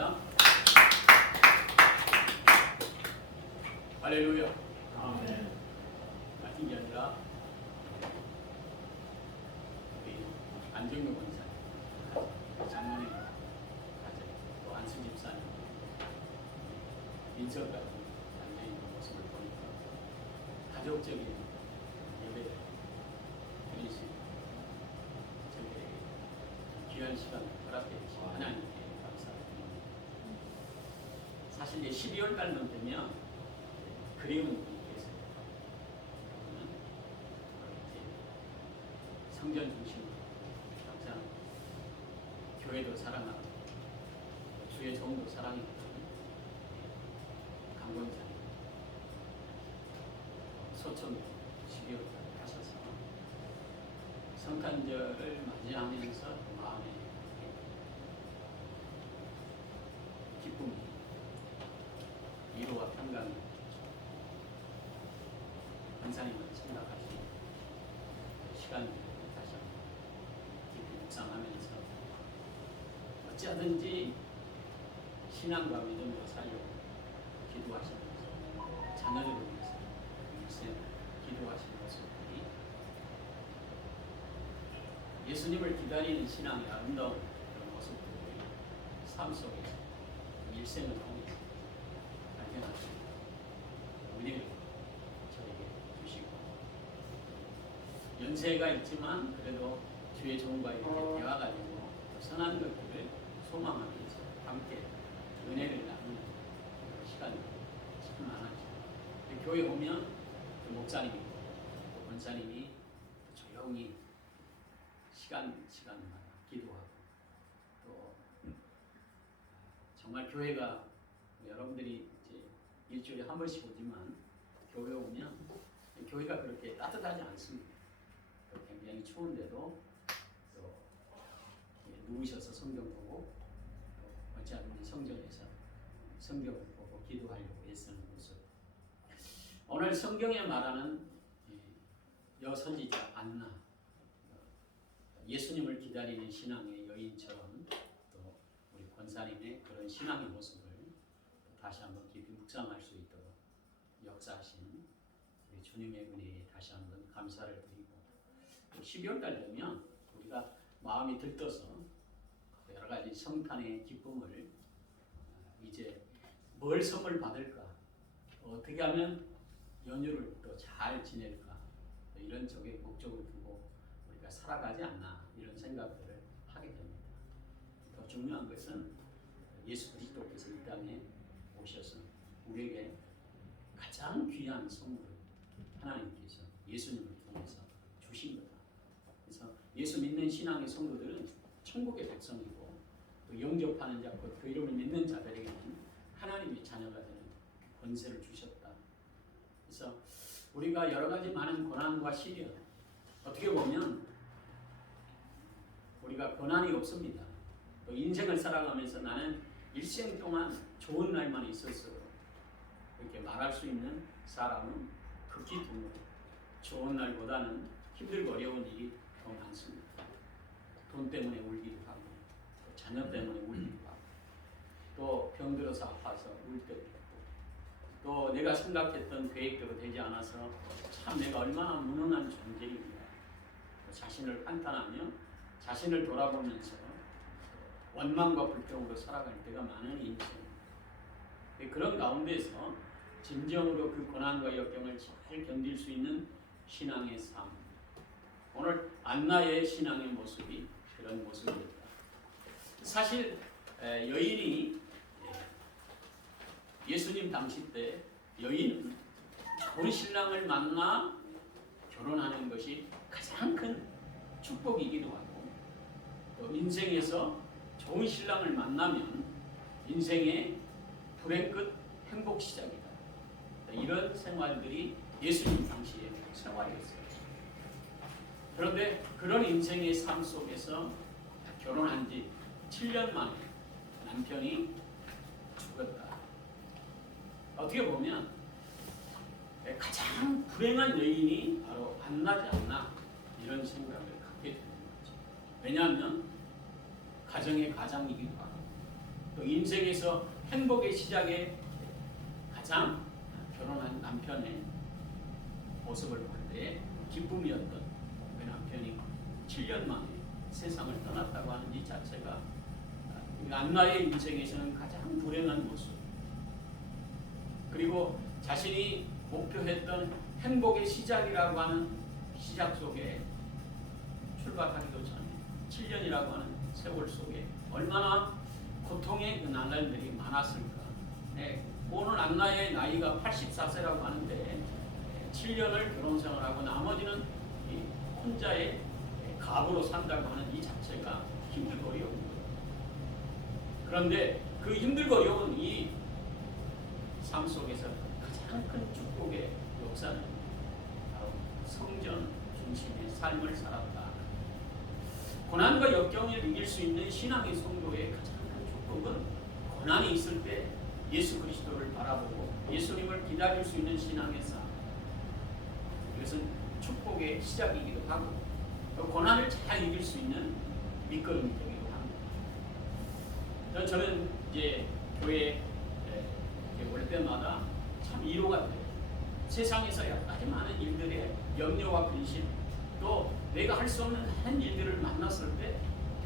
축복합니다. 할렐루야. 아멘. 같은 게 아니라 우리 안정용 원사님, 장로님 가정, 또 안수 집사님, 인석 같은 안정의 모습을 보니까 가족적인 예배를 드릴 수 있는 저에게 귀한 시간을 허락해 주신 하나님께 감사드립니다. 사실 이제 12월 달만 되면 그리운 분이 계세요. 그분은 이제 성전 중심으로 항상 교회도 사랑하고 주의 종도 사랑했던 강권사님, 소천 12월 달에 하셔서 성탄절을 맞이하면서 마음에 기쁨이, 위로와 평강이 권사님을 생각하시고 시간을 다시 한번 깊이 묵상하면서 어찌하든지 신앙과 믿음으로 살려고 기도하시면서 자녀들을 위해서 일생 기도하시는 모습들이 예수님을 기다리는 신앙의 아름다운 그런 모습들을 삶 속에서 일생을 통해서 발견할 수 있는 은혜를 저에게 주시고, 연세가 있지만 그래도 주의 종과 이렇게 대화가지고 선한 것들을 소망하면서 함께 은혜를 나누는 시간이 참 많았죠. 교회 오면 그 목사님이고 또 권사님이 조용히 시간마다 기도하고, 또 정말 교회가 여러분들이 이제 일주일에 한 번씩 오지만 교회 오면 교회가 그렇게 따뜻하지 않습니다. 굉장히 추운데도 또 누우셔서 성경 보고, 또 어찌하든지 성전에서 성경을 보고 기도하려고 애쓰는 모습. 오늘 성경에 말하는 여선지자 안나, 예수님을 기다리는 신앙의 여인처럼 또 우리 권사님의 그런 신앙의 모습을 다시 한번 깊이 묵상할 수 있도록 역사하신 우리 주님의 은혜에 다시 한번 감사를 드리고, 12월 달 되면 우리가 마음이 들떠서 여러 가지 성탄의 기쁨을 이제 뭘 선물 받을까, 어떻게 하면 연휴를 또 잘 지낼까, 이런 쪽에 목적을 두고 우리가 살아가지 않나, 이런 생각들을 하게 됩니다. 더 중요한 것은 예수 그리스도께서 이 땅에 오셔서 우리에게 가장 귀한 선물을 하나님께서 예수님을 통해서 주신 거다. 그래서 예수 믿는 신앙의 성도들은 천국의 백성이고, 또 영접하는 자, 그 이름을 믿는 자들에게는 하나님의 자녀가 되는 권세를 주셨다. 그래서 우리가 여러 가지 많은 고난과 시련, 어떻게 보면 우리가 고난이 없습니다. 또 인생을 살아가면서 나는 일생 동안 좋은 날만 있었어, 이렇게 말할 수 있는 사람은 극히 드물어. 좋은 날보다는 힘들고 어려운 일이 더 많습니다. 돈 때문에 울기도 하고, 또 자녀 때문에 울기도 하고, 또 병들어서 아파서 울 때도 있고, 또 내가 생각했던 계획대로 되지 않아서 참 내가 얼마나 무능한 존재인가, 자신을 판단하며 자신을 돌아보면서 원망과 불평으로 살아갈 때가 많은 인생. 그런 가운데서 진정으로 그 고난과 역경을 잘 견딜 수 있는 신앙의 삶. 오늘 안나의 신앙의 모습이 그런 모습입니다. 사실 여인이 예수님 당시 때 여인은 좋은 신랑을 만나 결혼하는 것이 가장 큰 축복이기도 하고, 또 인생에서 좋은 신랑을 만나면 인생의 불행 끝 행복 시작이다. 이런 생활들이 예수님 당시의 생활이었어요. 그런데 그런 인생의 삶 속에서 결혼한 지 7년 만에 남편이 죽었다. 어떻게 보면 가장 불행한 여인이 바로 안나지 않나, 이런 생각을 갖게 되는 거죠. 왜냐하면 가정의 가장이기도 하고, 또 인생에서 행복의 시작에 가장 결혼한 남편의 모습을 볼 때 기쁨이었던 그 남편이 7년 만에 세상을 떠났다고 하는 이 자체가 안나의 인생에서는 가장 불행한 모습, 그리고 자신이 목표했던 행복의 시작이라고 하는 시작 속에 출발하기도 전에 7년이라고 하는 세월 속에 얼마나 고통의 그 나날들이 많았을까. 오늘 안나의 나이가 84세라고 하는데 7년을 결혼생활하고 나머지는 혼자의 가부로 산다고 하는 이 자체가 힘들고 어려운 거예요. 그런데 그 힘들고 어려운 이 삶 속에서 가장 큰 축복의 역사는 바로 성전 중심의 삶을 살았다. 고난과 역경을 이길 수 있는 신앙의 성도의 가장 큰 축복은 고난이 있을 때 예수 그리스도를 바라보고 예수님을 기다릴 수 있는 신앙의 삶. 이것은 축복의 시작이기도 하고 또 고난을 잘 이길 수 있는 밑거름이 되기도 합니다. 저는 이제 교회에 올 때마다 참 위로가 돼요. 세상에서 여러 가지 많은 일들에 염려와 근심, 또 내가 할 수 없는 많은 일들을 만났을 때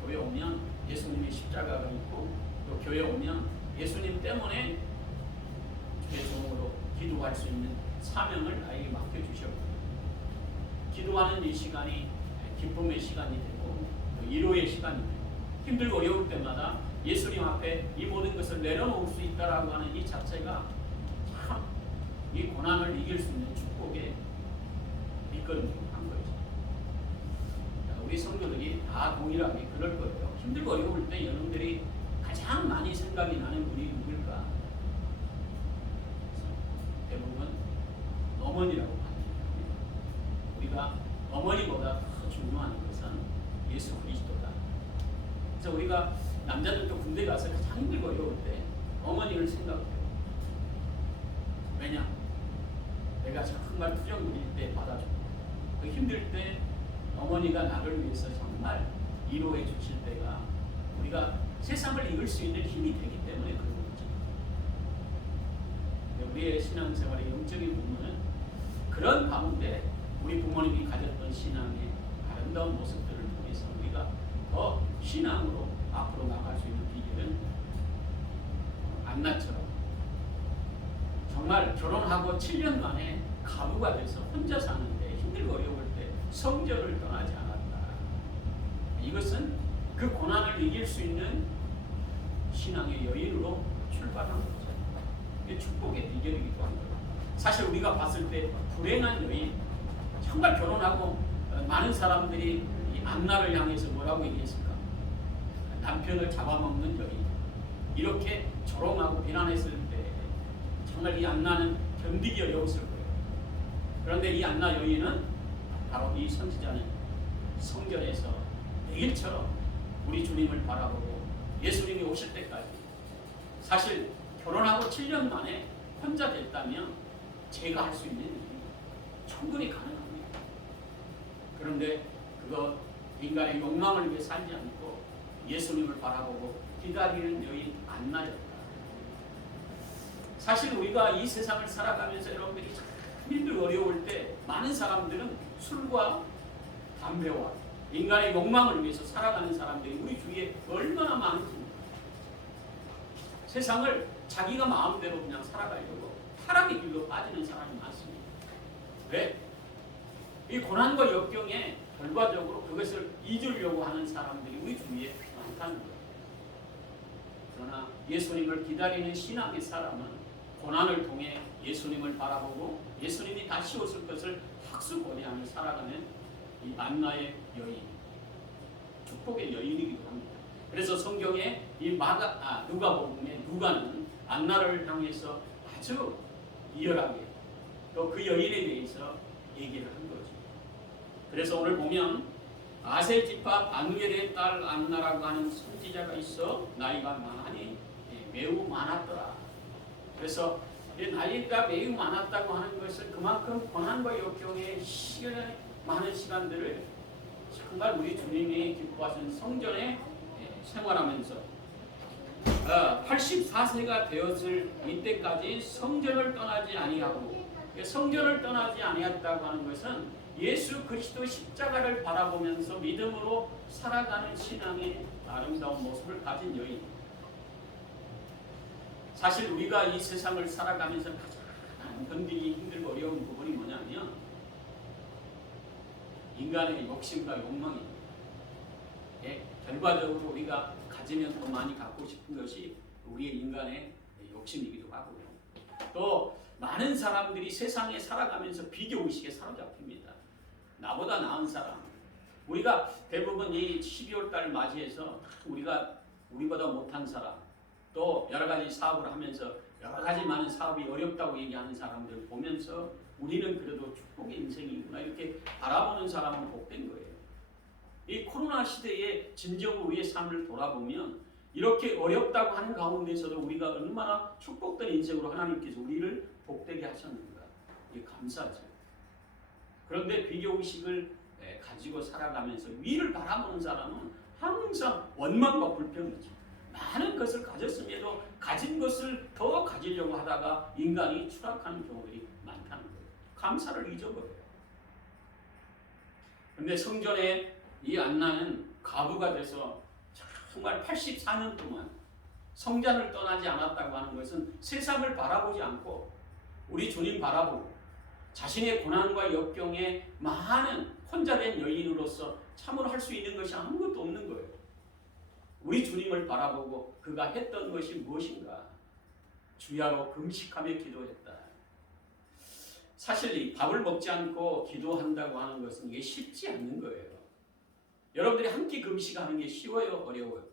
교회 오면 예수님의 십자가가 있고 또 교회 오면 예수님 때문에 주의 종으로 기도할 수 있는 사명을 나에게 맡겨주셨고, 기도하는 이 시간이 기쁨의 시간이 되고 또 위로의 시간이 되고 힘들고 어려울 때마다 예수님 앞에 이 모든 것을 내려놓을 수 있다라고 하는 이 자체가 참 이 고난을 이길 수 있는 축복의 밑거름이고 한 거죠. 우리 성도들이 다 동일하게 그럴 거예요. 힘들고 어려울 때 여러분들이 가장 많이 생각이 나는 분이 누굴까? 대부분 어머니라고 합니다. 우리가 어머니보다 더 중요한 것은 예수 그리스도다. 그래서 우리가 남자들도 군대 가서 가장 힘들고 어려울 때 어머니를 생각해요. 왜냐? 내가 정말 투정 부릴 때 받아주고 그 힘들 때 어머니가 나를 위해서 정말 위로해 주실 때가 우리가 세상을 이길 수 있는 힘이 되기 때문에 그런 거죠. 우리의 신앙생활의 영적인 부분은 그런 가운데 우리 부모님이 가졌던 신앙의 아름다운 모습들을 통해서 우리가 더 신앙으로 앞으로 나갈 수 있는 비결은 안나처럼 정말 결혼하고 7년 만에 가부가 돼서 혼자 사는데 힘들고 어려울 때 성전을 떠나지 않았다. 이것은 그 고난을 이길 수 있는 신앙의 여인으로 출발한 거죠. 이게 축복의 비결이기도 한 거예요. 사실 우리가 봤을 때 불행한 여인, 정말 결혼하고 많은 사람들이 이 안나를 향해서 뭐라고 얘기했을까? 남편을 잡아먹는 여인. 이렇게 조롱하고 비난했을 때 정말 이 안나는 견디기 어려웠을 거예요. 그런데 이 안나 여인은 바로 이 선지자는 성전에서 매일처럼 우리 주님을 바라보고 예수님이 오실 때까지, 사실 결혼하고 7년 만에 혼자 됐다면 제가 할 수 있는 일이 충분히 가능합니다. 그런데 그거 인간의 욕망을 위해 살지 않고 예수님을 바라보고 기다리는 여인 안나였다. 사실 우리가 이 세상을 살아가면서 여러분들이 힘들고 어려울 때 많은 사람들은 술과 담배와 인간의 욕망을 위해서 살아가는 사람들이 우리 주위에 얼마나 많은지, 세상을 자기가 마음대로 그냥 살아가려고 타락의 길로 빠지는 사람이 많습니다. 왜? 이 고난과 역경에 결과적으로 그것을 잊으려고 하는 사람들이 우리 주위에 많다는 거예요. 그러나 예수님을 기다리는 신앙의 사람은 고난을 통해 예수님을 바라보고 예수님이 다시 오실 것을 확수고대하며 살아가는 이 안나의 여인, 축복의 여인이기도 합니다. 그래서 성경에 이 누가복음의 누가는 안나를 향해서 아주 리얼하게 또 그 여인에 대해서 얘기를 한 거죠. 그래서 오늘 보면 아세 지파 바누엘의 딸 안나라고 하는 선지자가 있어 나이가 많이 매우 많았더라. 그래서 나이가 매우 많았다고 하는 것은 그만큼 고난과 역경의 시간에 많은 시간들을 정말 우리 주님이 기뻐하신 성전에 생활하면서 84세가 되었을 이때까지 성전을 떠나지 아니하고, 성전을 떠나지 아니했다고 하는 것은 예수 그리스도 십자가를 바라보면서 믿음으로 살아가는 신앙의 아름다운 모습을 가진 여인. 사실 우리가 이 세상을 살아가면서 가장 견디기 힘들고 어려운 부분이 뭐냐면 인간의 욕심과 욕망입니다. 결과적으로 우리가 가지면 더 많이 갖고 싶은 것이 우리의 인간의 욕심이기도 하고요. 또 많은 사람들이 세상에 살아가면서 비교의식에 사로잡힙니다. 나보다 나은 사람. 우리가 대부분 이 12월 달 맞이해서 우리보다 못한 사람, 또 여러 가지 사업을 하면서 여러 가지 많은 사업이 어렵다고 얘기하는 사람들 보면서 우리는 그래도 축복의 인생이구나 이렇게 바라보는 사람은 복된 거예요. 이 코로나 시대에 진정으로 우리의 삶을 돌아보면 이렇게 어렵다고 하는 가운데서도 우리가 얼마나 축복된 인생으로 하나님께서 우리를 복되게 하셨는가. 이게 감사하죠. 그런데 비교의식을 가지고 살아가면서 위를 바라보는 사람은 항상 원망과 불평이죠. 많은 것을 가졌음에도 가진 것을 더 가지려고 하다가 인간이 추락하는 경우들이 많다는 거예요. 감사를 잊어버려요. 그런데 성전에 이 안나는 과부가 돼서 정말 84년 동안 성전을 떠나지 않았다고 하는 것은 세상을 바라보지 않고 우리 주님 바라보고 자신의 고난과 역경에 많은 혼자 된 여인으로서 참으로 할 수 있는 것이 아무것도 없는 거예요. 우리 주님을 바라보고 그가 했던 것이 무엇인가? 주야로 금식하며 기도했다. 사실 이 밥을 먹지 않고 기도한다고 하는 것은 이게 쉽지 않는 거예요. 여러분들이 한 끼 금식하는 게 쉬워요? 어려워요?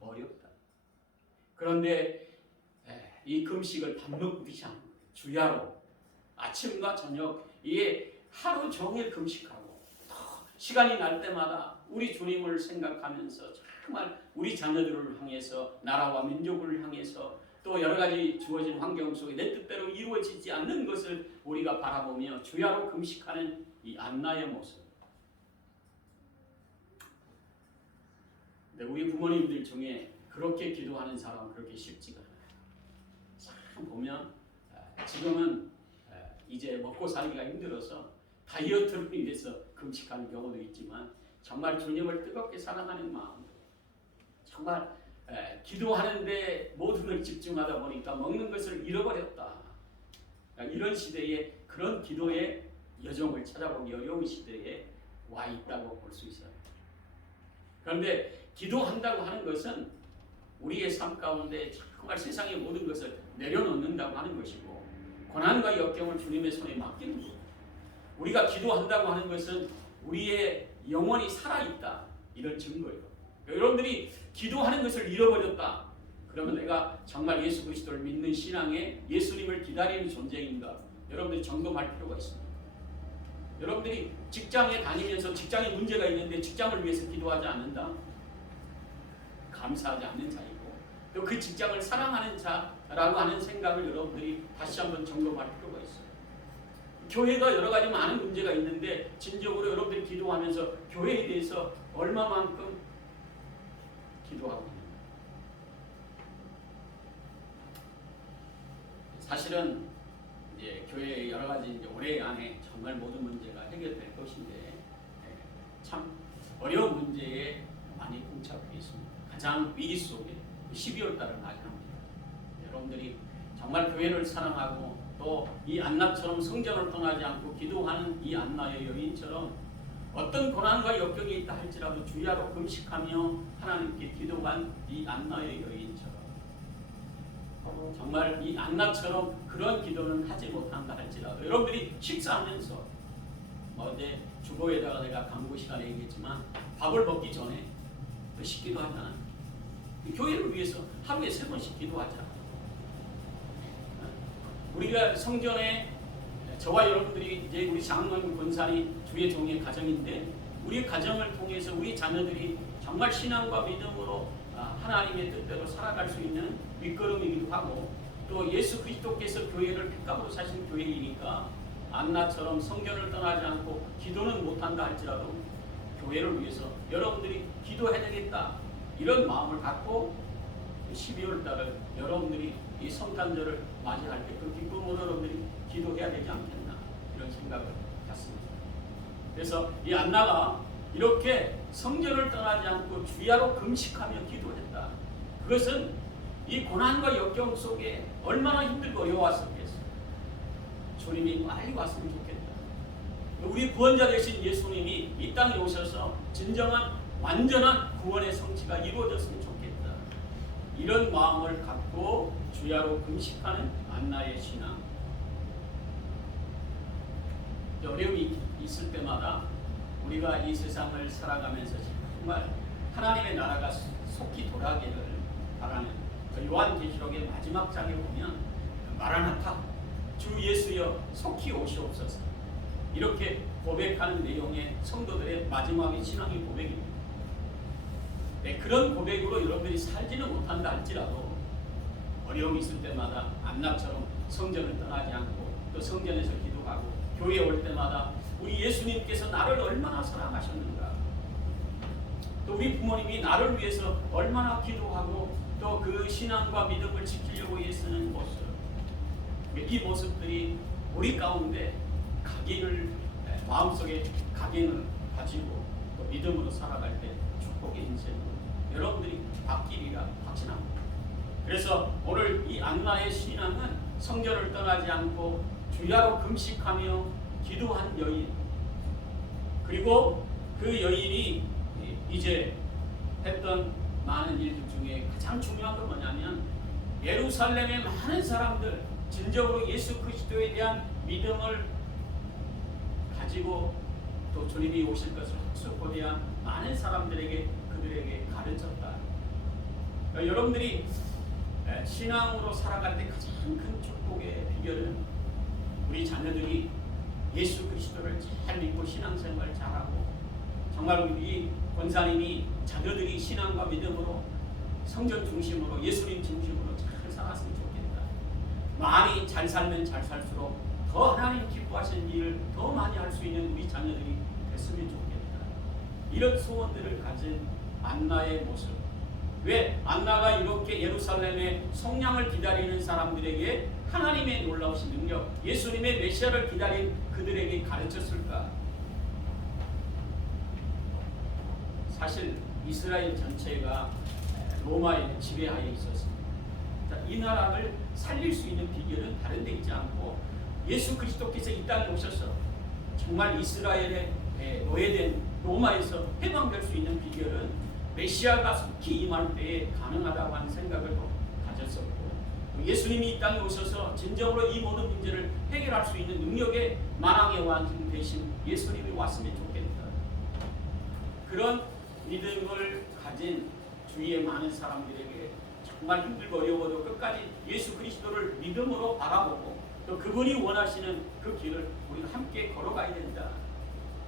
어렵다. 그런데 이 금식을 밥 먹듯이 하는 거예요. 주야로 아침과 저녁 이게 하루 종일 금식하고 시간이 날 때마다 우리 주님을 생각하면서 정말 우리 자녀들을 향해서 나라와 민족을 향해서 또 여러 가지 주어진 환경 속에 내 뜻대로 이루어지지 않는 것을 우리가 바라보며 주야로 금식하는 이 안나의 모습. 우리 부모님들 중에 그렇게 기도하는 사람은 그렇게 쉽지가 않아요. 참 보면 지금은 이제 먹고 살기가 힘들어서 다이어트를 위해서 금식하는 경우도 있지만 정말 주님을 뜨겁게 사랑하는 마음, 정말 기도하는데 모든 걸 집중하다 보니까 먹는 것을 잃어버렸다. 이런 시대에 그런 기도의 여정을 찾아보기 어려운 시대에 와 있다고 볼 수 있어요. 그런데 기도한다고 하는 것은 우리의 삶 가운데 정말 세상의 모든 것을 내려놓는다고 하는 것이고 고난과 역경을 주님의 손에 맡기는 거예요. 우리가 기도한다고 하는 것은 우리의 영혼이 살아있다. 이런 증거예요. 여러분들이 기도하는 것을 잃어버렸다. 그러면 내가 정말 예수 그리스도를 믿는 신앙에 예수님을 기다리는 존재인가? 여러분들이 점검할 필요가 있습니다. 여러분들이 직장에 다니면서 직장에 문제가 있는데 직장을 위해서 기도하지 않는다? 감사하지 않는 자이고 또 그 직장을 사랑하는 자라고 하는 생각을 여러분들이 다시 한번 점검할 필요가 있어요. 교회가 여러 가지 많은 문제가 있는데 진정으로 여러분들이 기도하면서 교회에 대해서 얼마만큼 기도하고 있는가? 사실은 이제 교회의 여러 가지 이제 올해 안에 정말 모든 문제가 해결될 것인데 참 어려운 문제에 많이 봉착해 있습니다. 가장 위기 속에 12월 달을 맞이합니다. 여러분들이 정말 교회를 사랑하고 또 이 안나처럼 성전을 떠나지 않고 기도하는 이 안나의 여인처럼 어떤 고난과 역경이 있다 할지라도 주야로 금식하며 하나님께 기도한 이 안나의 여인처럼 정말 이 안나처럼 그런 기도는 하지 못한다 할지라도 여러분들이 식사하면서 어제 주보에다가 내가 강구 시간에 얘기했지만 밥을 먹기 전에 식기도 하잖아요. 교회를 위해서 하루에 3번씩 기도하자. 우리가 성전에 저와 여러분들이 이제 우리 장로님 권사님 주의 종의 가정인데 우리 가정을 통해서 우리 자녀들이 정말 신앙과 믿음으로 하나님의 뜻대로 살아갈 수 있는 밑거름이기도 하고 또 예수 그리스도께서 교회를 핏값으로 사신 교회이니까 안나처럼 성전을 떠나지 않고 기도는 못한다 할지라도 교회를 위해서 여러분들이 기도해야 되겠다 이런 마음을 갖고 12월 달을 여러분들이 이 성탄절을 맞이할 때 그 기쁨으로 여러분들이 기도해야 되지 않겠나 이런 생각을 갖습니다. 그래서 이 안나가 이렇게 성전을 떠나지 않고 주야로 금식하며 기도했다. 그것은 이 고난과 역경 속에 얼마나 힘들고 어려웠었겠어요. 주님이 빨리 왔으면 좋겠다. 우리 구원자 되신 예수님이 이 땅에 오셔서 진정한 완전한 구원의 성취가 이루어졌으면 좋겠다. 이런 마음을 갖고 주야로 금식하는 안나의 신앙. 어려움이 있을 때마다 우리가 이 세상을 살아가면서 정말 하나님의 나라가 속히 돌아가기를 바라는 요한계시록의 마지막 장에 보면 마라나타 주 예수여 속히 오시옵소서 이렇게 고백하는 내용의 성도들의 마지막의 신앙의 고백입니다. 네, 그런 고백으로 여러분들이 살지는 못한다 할지라도 어려움이 있을 때마다 안나처럼 성전을 떠나지 않고 또 성전에서 기도하고 교회에 올 때마다 우리 예수님께서 나를 얼마나 사랑하셨는가, 또 우리 부모님이 나를 위해서 얼마나 기도하고 또 그 신앙과 믿음을 지키려고 애쓰는 모습, 이 모습들이 우리 가운데 각인을 마음속에 각인을 가지고 또 믿음으로 살아갈 때 축복의 인생으로 여러분들이 바뀌리라 확신합니다. 그래서 오늘 이 안나의 신앙은 성전을 떠나지 않고 주야로 금식하며 기도한 여인, 그리고 그 여인이 이제 했던 많은 일들 중에 가장 중요한 건 뭐냐면 예루살렘의 많은 사람들, 진정으로 예수 그리스도에 대한 믿음을 가지고 또 주님이 오실 것을 확신고대한 많은 사람들에게 그들에게 가르쳤다. 그러니까 여러분들이 신앙으로 살아갈 때 가장 큰 축복의 비결은 우리 자녀들이 예수 그리스도를 잘 믿고 신앙생활을 잘하고, 정말 우리 권사님이 자녀들이 신앙과 믿음으로 성전 중심으로 예수님 중심으로 잘 살았으면 좋겠다. 많이 잘 살면 잘 살수록 더 하나님 기뻐하시는 일을 더 많이 할 수 있는 우리 자녀들이 됐으면 좋겠다. 이런 소원들을 가진 안나의 모습. 왜 안나가 이렇게 예루살렘의 성령을 기다리는 사람들에게 하나님의 놀라우신 능력, 예수님의 메시아를 기다린 그들에게 가르쳤을까? 사실 이스라엘 전체가 로마의 지배하에 있었습니다. 이 나라를 살릴 수 있는 비결은 다른 데 있지 않고 예수 그리스도께서 이 땅에 오셔서 정말 이스라엘에 노예된 로마에서 해방될 수 있는 비결은 메시아가 속히 임할 때에 가능하다고 하는 생각을 가졌었고, 예수님이 이 땅에 오셔서 진정으로 이 모든 문제를 해결할 수 있는 능력의 만왕의 왕 되신 예수님이 왔으면 좋겠다. 그런 믿음을 가진 주위의 많은 사람들에게 정말 힘들고 어려워도 끝까지 예수 그리스도를 믿음으로 바라보고 또 그분이 원하시는 그 길을 우리가 함께 걸어가야 된다.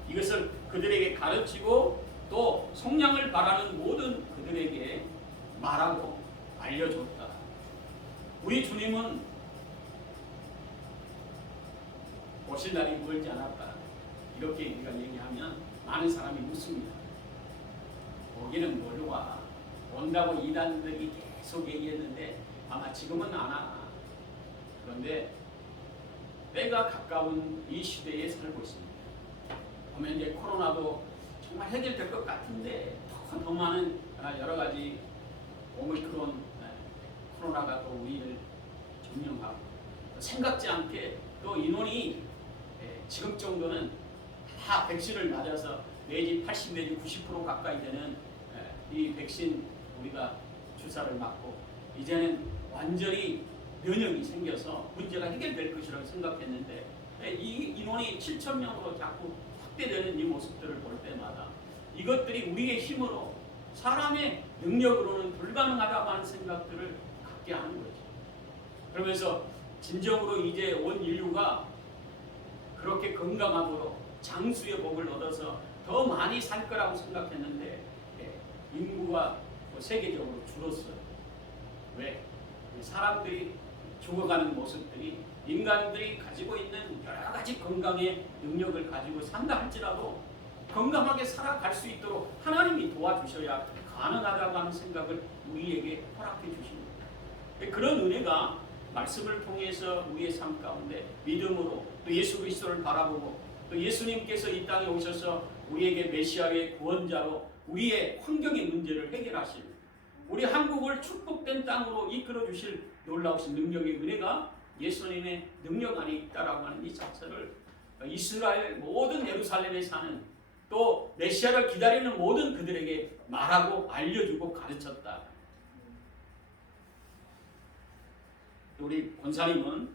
이것을 그들에게 가르치고 또 성령을 바라는 모든 그들에게 말하고 알려줬다. 우리 주님은 오실 날이 멀지 않았다. 이렇게 우리가 얘기하면 많은 사람이 묻습니다. 오기는 뭘 와? 온다고 이단들이 계속 얘기했는데 아마 지금은 안 와. 그런데 때가 가까운 이 시대에 살고 있습니다. 보면 이제 코로나도 정말 해결될 것 같은데 더 많은 여러 가지 오미크론 코로나가 또 우리를 점령하고 생각지 않게 또 인원이 지금 정도는 다 백신을 맞아서 내지 80 내지 90% 가까이 되는 이 백신 우리가 주사를 맞고 이제는 완전히 면역이 생겨서 문제가 해결될 것이라고 생각했는데 이 인원이 7,000명으로 자꾸 확대되는 이 모습들을 볼 때마다 이것들이 우리의 힘으로 사람의 능력으로는 불가능하다고 하는 생각들을 갖게 하는 거죠. 그러면서 진정으로 이제 온 인류가 그렇게 건강함으로 장수의 복을 얻어서 더 많이 살 거라고 생각했는데 인구가 세계적으로 줄었어요. 왜? 사람들이 죽어가는 모습들이 인간들이 가지고 있는 여러 가지 건강의 능력을 가지고 산다 할지라도 건강하게 살아갈 수 있도록 하나님이 도와주셔야 가능하다고 하는 생각을 우리에게 허락해 주십니다. 그런 은혜가 말씀을 통해서 우리의 삶 가운데 믿음으로 또 예수 그리스도를 바라보고 또 예수님께서 이 땅에 오셔서 우리에게 메시아의 구원자로 우리의 환경의 문제를 해결하실, 우리 한국을 축복된 땅으로 이끌어 주실 놀라우신 능력의 은혜가 예수님의 능력 안에 있다라고 하는 이 자체를 이스라엘 모든 예루살렘에 사는 또 메시아를 기다리는 모든 그들에게 말하고 알려주고 가르쳤다. 우리 권사님은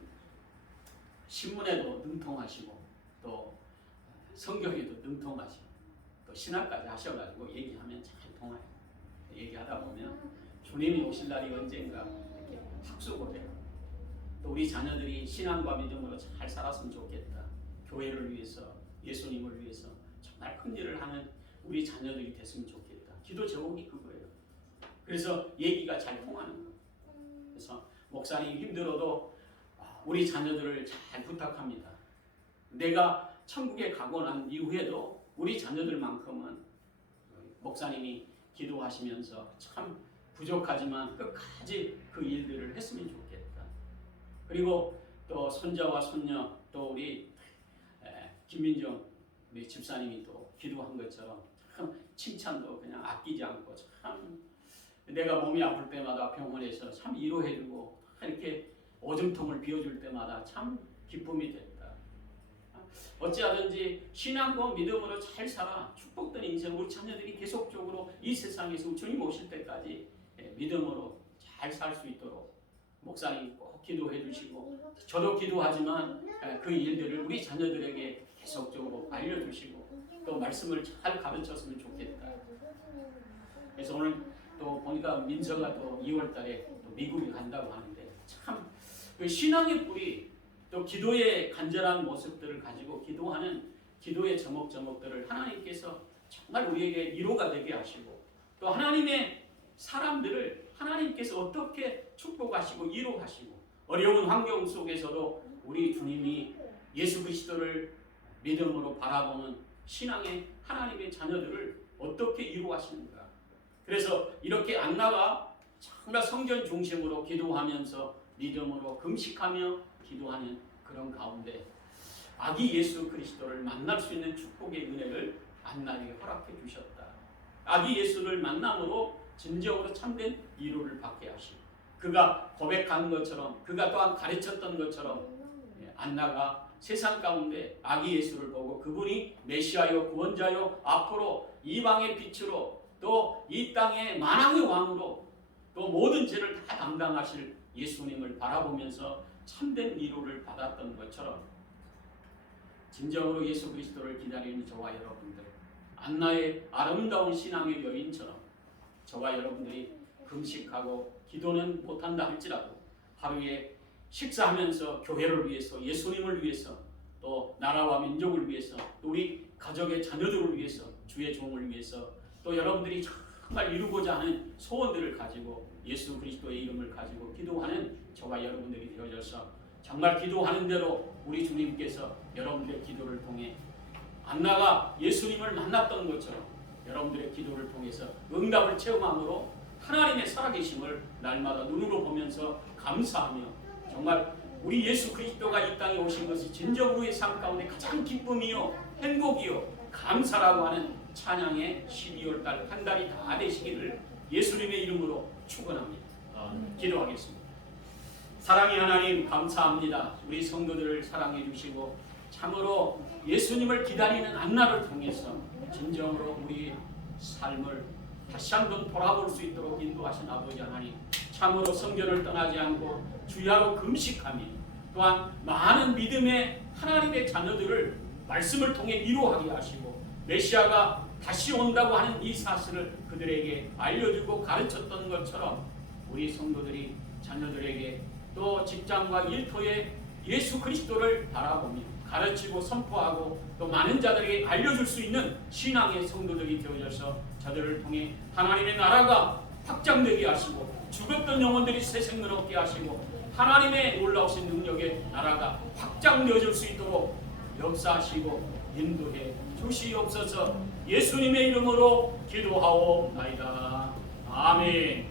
신문에도 능통하시고 또 성경에도 능통하시고 또 신학까지 하셔가지고 얘기하면 잘 통해요. 얘기하다 보면 주님이 오실 날이 언젠가 이렇게 학수고대로 또 우리 자녀들이 신앙과 믿음으로 잘 살았으면 좋겠다. 교회를 위해서 예수님을 위해서 정말 큰 일을 하는 우리 자녀들이 됐으면 좋겠다. 기도 제목이 그거예요. 그래서 얘기가 잘 통하는 거예요. 그래서 목사님 힘들어도 우리 자녀들을 잘 부탁합니다. 내가 천국에 가고 난 이후에도 우리 자녀들만큼은 목사님이 기도하시면서 참 부족하지만 끝까지 그 일들을 했으면 좋겠다. 그리고 또 손자와 손녀 또 우리 김민정 우리 집사님이 또 기도한 것처럼 참 칭찬도 그냥 아끼지 않고 참 내가 몸이 아플 때마다 병원에서 참 위로해주고 이렇게 오줌통을 비워줄 때마다 참 기쁨이 됐다. 어찌하든지 신앙과 믿음으로 잘 살아 축복된 인생 우리 자녀들이 계속적으로 이 세상에서 주님 오실 때까지 믿음으로 잘 살 수 있도록 목사님 꼭 기도해 주시고 저도 기도하지만 그 일들을 우리 자녀들에게 계속적으로 알려주시고 또 말씀을 잘 가르쳤으면 좋겠다. 그래서 오늘 또 보니까 민서가 또 2월 달에 또 미국에 간다고 하는데 참 그 신앙의 뿌리 또 기도의 간절한 모습들을 가지고 기도하는 기도의 저목저목들을 하나님께서 정말 우리에게 위로가 되게 하시고 또 하나님의 사람들을 하나님께서 어떻게 축복하시고 위로하시고 어려운 환경 속에서도 우리 주님이 예수 그리스도를 믿음으로 바라보는 신앙의 하나님의 자녀들을 어떻게 위로하시는가. 그래서 이렇게 안나가 정말 성전 중심으로 기도하면서 믿음으로 금식하며 기도하는 그런 가운데 아기 예수 그리스도를 만날 수 있는 축복의 은혜를 안나에게 허락해 주셨다. 아기 예수를 만남으로 진정으로 참된 위로를 받게 하시고 그가 고백한 것처럼 그가 또한 가르쳤던 것처럼 안나가 세상 가운데 아기 예수를 보고 그분이 메시아요 구원자요 앞으로 이방의 빛으로 또 이 땅의 만왕의 왕으로 또 모든 죄를 다 담당하실 예수님을 바라보면서 참된 위로를 받았던 것처럼 진정으로 예수 그리스도를 기다리는 저와 여러분들 안나의 아름다운 신앙의 여인처럼 저와 여러분들이 금식하고 기도는 못한다 할지라도 하루에 식사하면서 교회를 위해서 예수님을 위해서 또 나라와 민족을 위해서 또 우리 가족의 자녀들을 위해서 주의 종을 위해서 또 여러분들이 정말 이루고자 하는 소원들을 가지고 예수 그리스도의 이름을 가지고 기도하는 저와 여러분들이 되어져서 정말 기도하는 대로 우리 주님께서 여러분들의 기도를 통해 안나가 예수님을 만났던 것처럼 여러분들의 기도를 통해서 응답을 체험함으로 하나님의 살아계심을 날마다 눈으로 보면서 감사하며 정말 우리 예수 그리스도가 이 땅에 오신 것이 진정으로의 삶 가운데 가장 기쁨이요 행복이요 감사라고 하는 찬양의 12월달 한 달이 다 되시기를 예수님의 이름으로 축원합니다. 기도하겠습니다. 사랑의 하나님 감사합니다. 우리 성도들을 사랑해 주시고 참으로 예수님을 기다리는 안나를 통해서 진정으로 우리 삶을 다시 한번 돌아볼 수 있도록 인도하신 아버지 하나님 참으로 성전을 떠나지 않고 주야로 금식하며 또한 많은 믿음의 하나님의 자녀들을 말씀을 통해 위로하게 하시고 메시아가 다시 온다고 하는 이 사실을 그들에게 알려주고 가르쳤던 것처럼 우리 성도들이 자녀들에게 또 직장과 일터에 예수 그리스도를 바라보며 가르치고 선포하고 또 많은 자들에게 알려줄 수 있는 신앙의 성도들이 되어져서 저들을 통해 하나님의 나라가 확장되게 하시고 죽었던 영혼들이 새 생명 얻게 하시고 하나님의 놀라우신 능력의 나라가 확장되어질 수 있도록 역사하시고 인도해 주시옵소서. 예수님의 이름으로 기도하옵나이다. 아멘.